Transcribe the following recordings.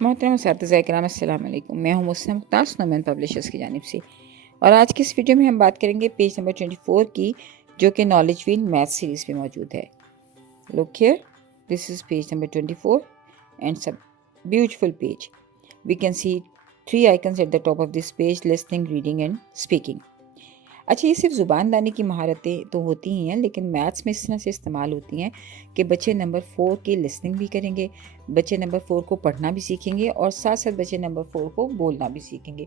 मोहतरम असातिज़ा इकराम अस्सलाम वालेकुम। मैं हूँ मुस्लिम मुख्तार स्नोमैन पब्लिशर्स की जानिब से, और आज की इस वीडियो में हम बात करेंगे पेज नंबर 24 की, जो कि नॉलेज व्हील मैथ सीरीज़ में मौजूद है। Look here, this is page number 24 and सब beautiful page. We can see 3 icons at the top of this page: listening, reading and speaking. अच्छा, ये सिर्फ ज़ुबान दानी की महारतें तो होती ही हैं, लेकिन मैथ्स में इस तरह से इस्तेमाल होती हैं कि बच्चे नंबर 4 की लिसनिंग भी करेंगे, बच्चे नंबर 4 को पढ़ना भी सीखेंगे, और साथ साथ बच्चे नंबर 4 को बोलना भी सीखेंगे।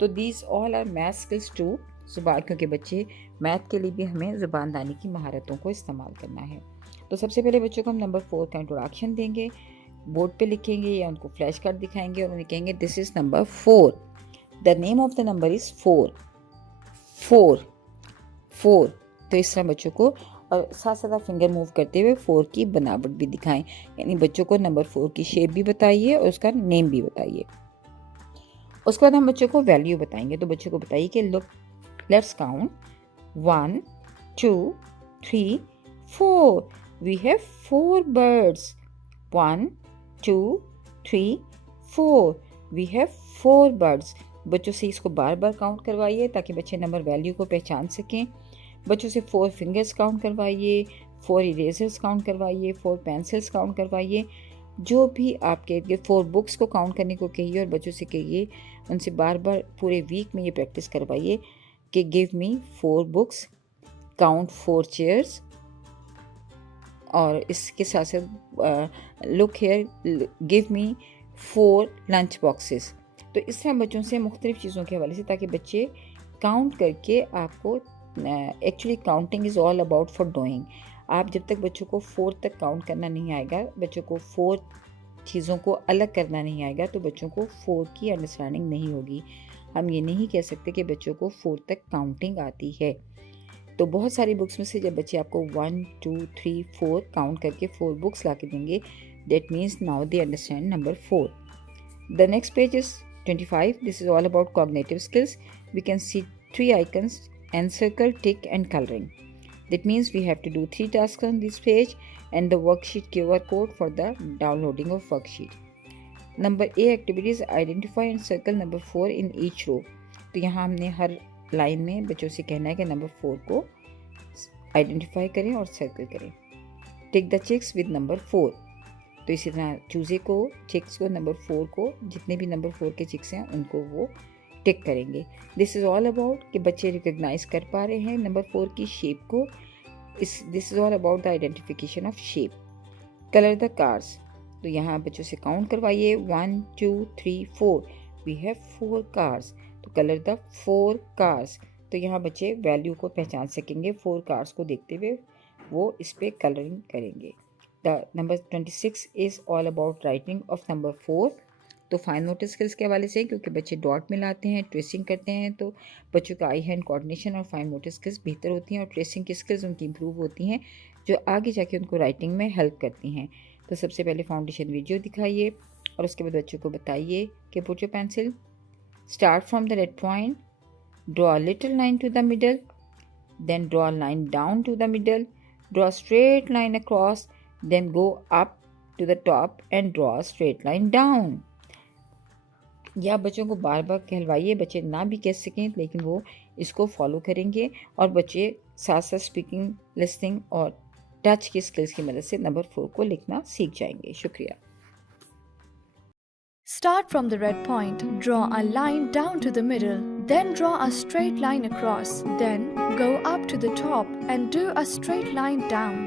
तो these all are math skills to ज़ुबान, क्योंकि बच्चे मैथ के लिए भी हमें ज़ुबान दानी की महारतों को इस्तेमाल करना है। तो सबसे पहले बच्चों को हम नंबर 4 का इंट्रोडक्शन देंगे, बोर्ड पे लिखेंगे या उनको फ्लैश कार्ड दिखाएंगे और उन्हें कहेंगे this is number 4, the name of the number is 4, 4। तो इस तरह बच्चों को, और साथ साथ फिंगर मूव करते हुए 4 की बनावट भी दिखाएं, यानी बच्चों को नंबर 4 की शेप भी बताइए और उसका नेम भी बताइए। उसके बाद हम बच्चों को वैल्यू बताएंगे। तो बच्चों को बताइए कि look, let's count 1 2 3 4, we have 4 birds. 1 2 3 4, we have 4 birds. बच्चों से इसको बार बार काउंट करवाइए ताकि बच्चे नंबर वैल्यू को पहचान सकें। बच्चों से 4 फिंगर्स काउंट करवाइए, 4 इरेजर्स काउंट करवाइए, 4 पेंसिल्स काउंट करवाइए। जो भी आपके 4 बुक्स को काउंट करने को कहिए, और बच्चों से कहिए, उनसे बार बार पूरे वीक में ये प्रैक्टिस करवाइए कि give me 4 books, count 4 chairs, और इसके साथ साथ look here, give me 4 lunch boxes. तो इस तरह बच्चों से मुख्तलिफ़ चीज़ों के हवाले से, ताकि बच्चे काउंट करके आपको, actually counting is all about for doing. आप जब तक बच्चों को 4 तक काउंट करना नहीं आएगा, बच्चों को 4 चीज़ों को अलग करना नहीं आएगा, तो बच्चों को 4 की अंडरस्टैंडिंग नहीं होगी। हम ये नहीं कह सकते कि बच्चों को 4 तक काउंटिंग आती है। तो बहुत सारी बुक्स में से जब बच्चे आपको 1 2 3 4 काउंट करके 4 बुक्स ला के देंगे, that means now they understand number 4। The next page is 25. This is all about cognitive skills. We can see 3 icons: encircle, tick and coloring. That means we have to do 3 tasks on this page and the worksheet QR code for the downloading of worksheet. Number A activities: identify and circle number 4 in each row. तो यहाँ हमने हर line में बच्चों से कहना है कि number 4 को आइडेंटिफाई करें और सर्कल करें। Tick the chicks with number 4। तो इसी तरह चूज़े को, चिक्स को, नंबर 4 को, जितने भी नंबर 4 के चिक्स हैं उनको वो टिक करेंगे। दिस इज़ ऑल अबाउट कि बच्चे रिकग्नाइज कर पा रहे हैं नंबर 4 की शेप को। This is all about the identification of shape. Colour the cars. तो यहाँ बच्चों से काउंट करवाइए 1 2 3 4, वी हैव 4 कार्स। तो कलर द 4 कार्स। तो यहाँ बच्चे वैल्यू को पहचान सकेंगे, 4 कार्स को देखते हुए वो इस पर कलरिंग करेंगे। The number 26 is all about writing of number 4। तो फाइन मोटर स्किल्स के हवाले से, क्योंकि बच्चे डॉट मिलाते हैं, ट्रेसिंग करते हैं, तो बच्चों का आई हैंड कोऑर्डिनेशन और फाइन मोटर स्किल्स बेहतर होती हैं, और ट्रेसिंग की स्किल्स उनकी इंप्रूव होती हैं, जो आगे जाके उनको राइटिंग में हेल्प करती हैं। तो सबसे पहले फाउंडेशन वीडियो दिखाइए, और उसके बाद बच्चों को बताइए कि put your pencil, start from the red point, draw a little line to the middle, then draw a line down to the middle, draw a straight line across, then go up to the top and draw a straight line down. या बच्चों को बार बार कहलवाइए, बच्चे ना भी कह सकें लेकिन वो इसको फॉलो करेंगे, और बच्चे साथ साथ स्पीकिंग, लिसनिंग और टच की स्किल्स की मदद से नंबर 4 को लिखना सीख जाएंगे। शुक्रिया। Start from the red point, draw a line down to the middle, then draw a straight line across, then go up to the top and do a straight line down.